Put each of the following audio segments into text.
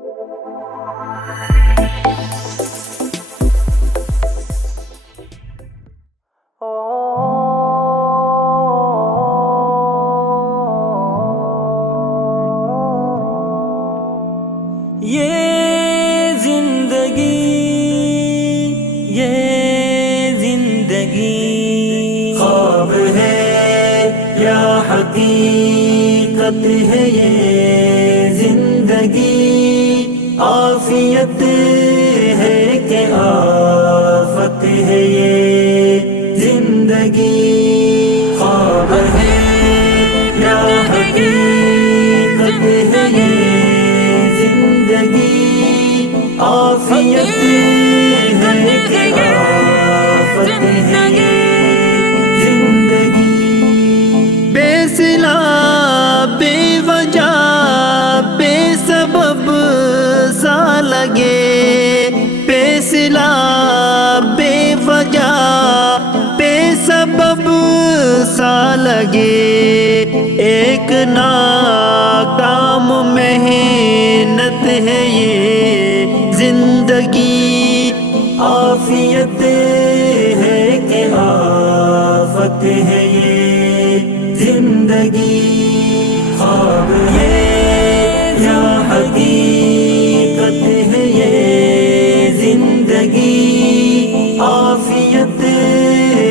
یہ زندگی خواب ہے یا حقیقت ہے، یہ زندگی عافیت ہے کہ آفت ہے، یہ زندگی خواب ہے یا حقیقت ہے، یہ زندگی عافیت ہے کہ آفت ہے، یہ زندگی بے صلہ بے وجہ بے سبب سا لگے، بے صلہ بے وجہ بے سبب سا لگے، ایک ناکام محنت ہے یہ زندگی عافیت ہے کہ آفت ہے، یہ زندگی خواب ہے یا حقیقت ہے، یہ زندگی عافیت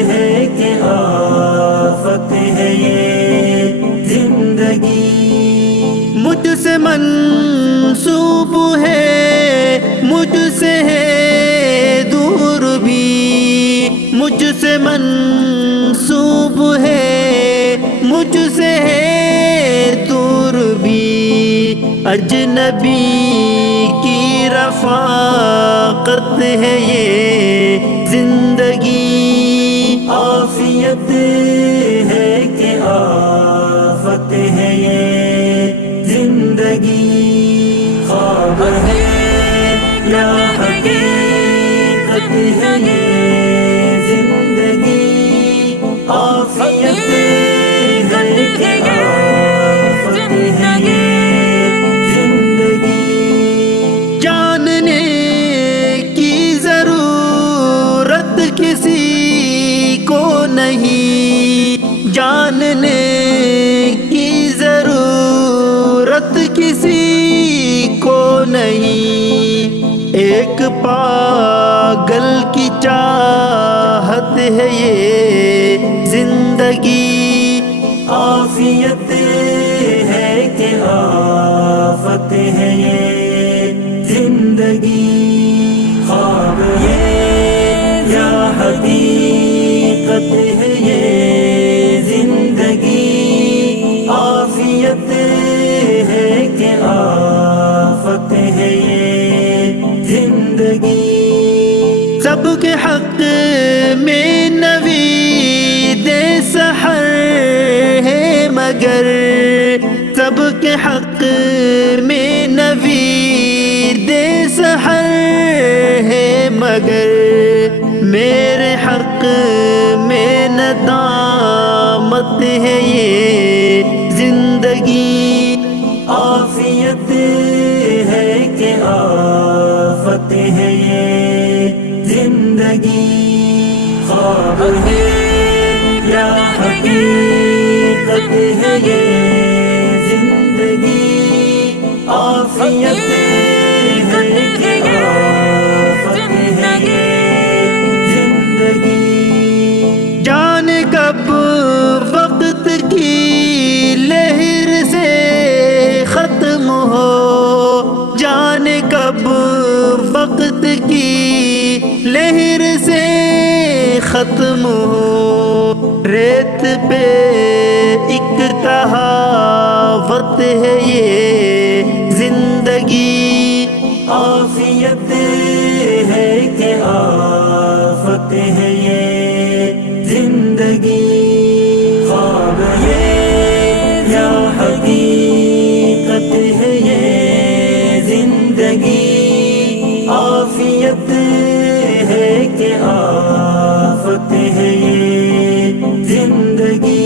ہے کہ آفت ہے، یہ زندگی مجھ سے منسوب ہے، مجھ سے ہے دور بھی، مجھ سے منسوب ہے، مجھ سے ہے دور بھی، اجنبی کی رفاقت ہے یہ زندگی عافیت ہے کہ آفت ہے، یہ زندگی خواب ہے یا حقیقت ہے، یہ زندگی عافیت ہے کہ آفت ہے، یہ زندگی جاننے کی ضرورت کسی کو نہیں، جاننے کی ضرورت کسی کو نہیں، ایک پاگل کی چاہت ہے یہ زندگی عافیت ہے کہ آفت ہے، یہ زندگی خواب ہے یا حقیقت ہے، یہ زندگی عافیت ہے کہ آفت ہے، یہ زندگی سب کے حق میں نوید سحر ہے، مگر سب کے حق میں نوید سحر ہے، مگر میرے حق میں ندامت ہے، یہ زندگی عافیت ہے کہ آفت ہے، یہ زندگی خواب ہے یا حقیقت ہے، یہ زندگی عافیت ہے کہ آفت ہے، یہ زندگی جانے کب وقت کی لہر سے ختم ہو، جانے کب وقت کی لہر سے ختم ہو، ریت پہ ایک کہاوت ہے یہ زندگی عافیت ہے کہ آفت ہے، یہ زندگی خواب ہے یا حقیقت ہے، یہ زندگی عافیت ہے کہ آفت ہے، یہ زندگی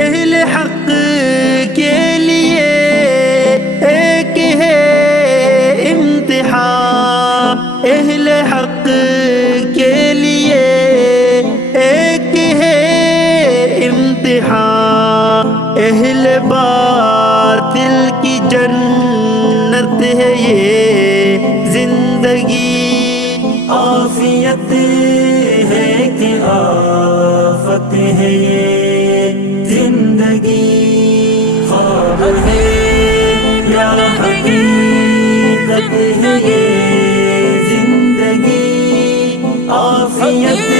اہل حق کے لیے ایک ہے اہل باطل کی جنت ہے یہ زندگی، عافیت ہے کہ آفت ہے یہ زندگی، خواب ہے یا حقیقت ہے یہ زندگی، عافیت